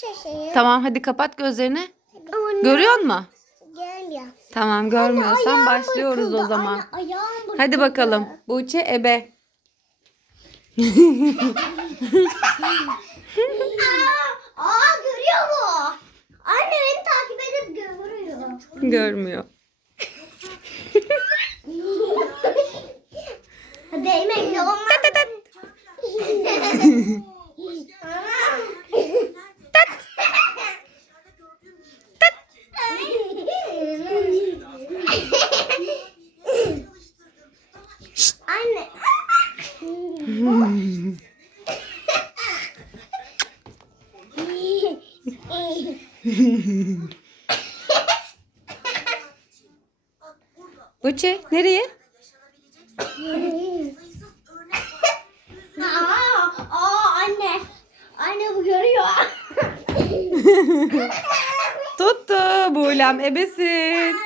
çalışıyor. Tamam hadi kapat gözlerini. Anne, Görüyor musun? Görmüyor. Tamam görmüyorsan Ayağım başlıyoruz o burkuldu, zaman. Anne, Hadi bakalım. Buğçe ebe. Aa, aa görüyor mu? Anne beni takip edip görüyor. Görmüyor. Anne. Buğçe nereye? Aa, aa anne. Anne bu görüyor. Tuttu. Buğlem ebesin.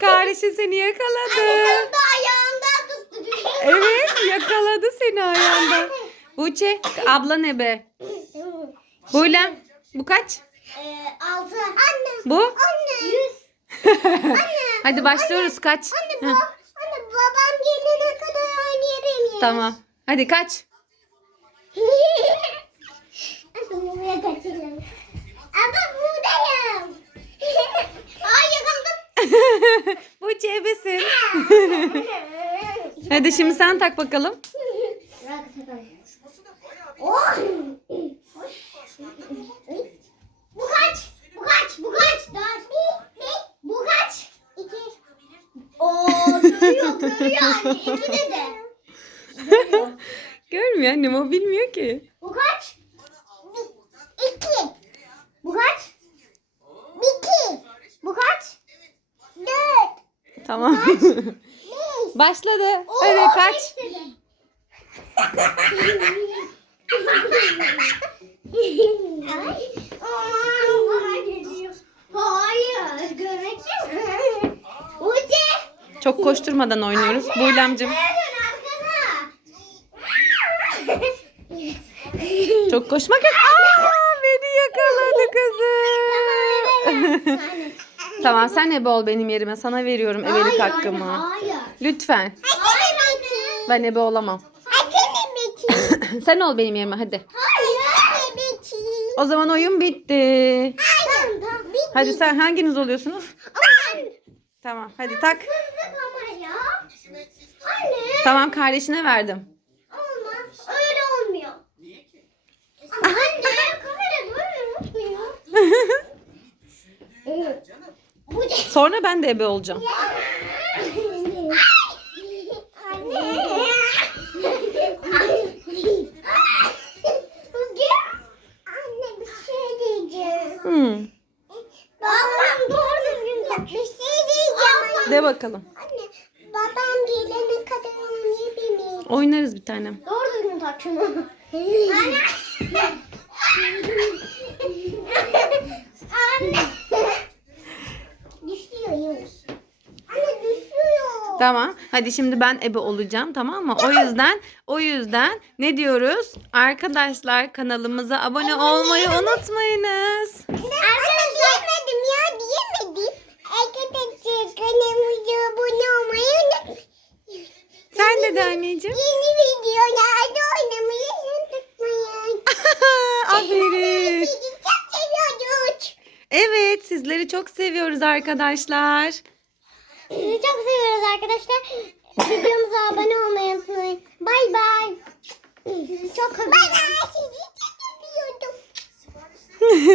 Kardeşin seni yakaladı. Tuttu ayağımdan tuttu. düşürdü. Evet yakaladı seni ayağında. Buğçe ablan ebe. Buğlem bu kaç? Ee, altı. Anne. Bu? Anne. Yüz. Hadi başlıyoruz kaç? Anne, ba- anne babam gelene kadar oynayabilir miyiz? Tamam. Hadi kaç? Anne buraya kaçırıyorum. Ama buradayım. Ay yakaladım. Buğçe ebesin. Hadi şimdi sen tak bakalım. Oh! Bu kaç? Bu kaç? Bu kaç? Dört. Bu kaç? İki. Oo görüyor görüyor anne. İki dedi. Görüyor. Görmüyor annem o bilmiyor ki. Bu kaç? İki. Bu kaç? İki. Bu kaç? Dört. Tamam. Beş. Başladı. Oo, Hadi kaç? Hayır, görmek. Çok koşturmadan oynuyoruz. Arkana. çok koşmak yok. Aa, beni yakaladı kızım. tamam sen ebe ol benim yerime. Sana veriyorum ebelik Hayır, hakkımı. Hayır. Lütfen. Hayır. Ben ebe olamam. Hayır. sen ol benim yerime hadi. Hayır. O zaman oyun bitti. Hayır. Hadi sen hanginiz oluyorsunuz? Aman. Tamam hadi tak. Kızdık ama ya. Anne. Tamam kardeşine verdim. Olmaz. Öyle olmuyor. Anne kamera böyle unutmuyor. Bu Sonra ben de ebe olacağım. Anne. Anne bir şey diyeceğim. Hmm. Babam doğru düzgün. Bir şey diyeceğim. De bakalım. Anne babam gelene kadar oynayabilir miyim? Oynarız bir tanem. Doğru düzgün tak şunu. Anne. Anne. Düşüyor Yunus. Anne düşüyor. Tamam. Hadi şimdi ben ebe olacağım tamam mı? O yüzden o yüzden ne diyoruz? Arkadaşlar kanalımıza abone olmayı unutmayınız. Arkadaşlar diyemedim ya diyemedim. Arkadaşlar kanalımıza abone olmayı unutmayın. Sen de de anneciğim. Yeni videolarda oynamayı unutmayın. Aferin. Sizi çok seviyoruz. Evet sizleri çok seviyoruz arkadaşlar. Sizi çok seviyoruz arkadaşlar. Videomuza abone olmayı unutmayın. Bay bay. Sizi çok Bay bay. Sizi çok seviyordum.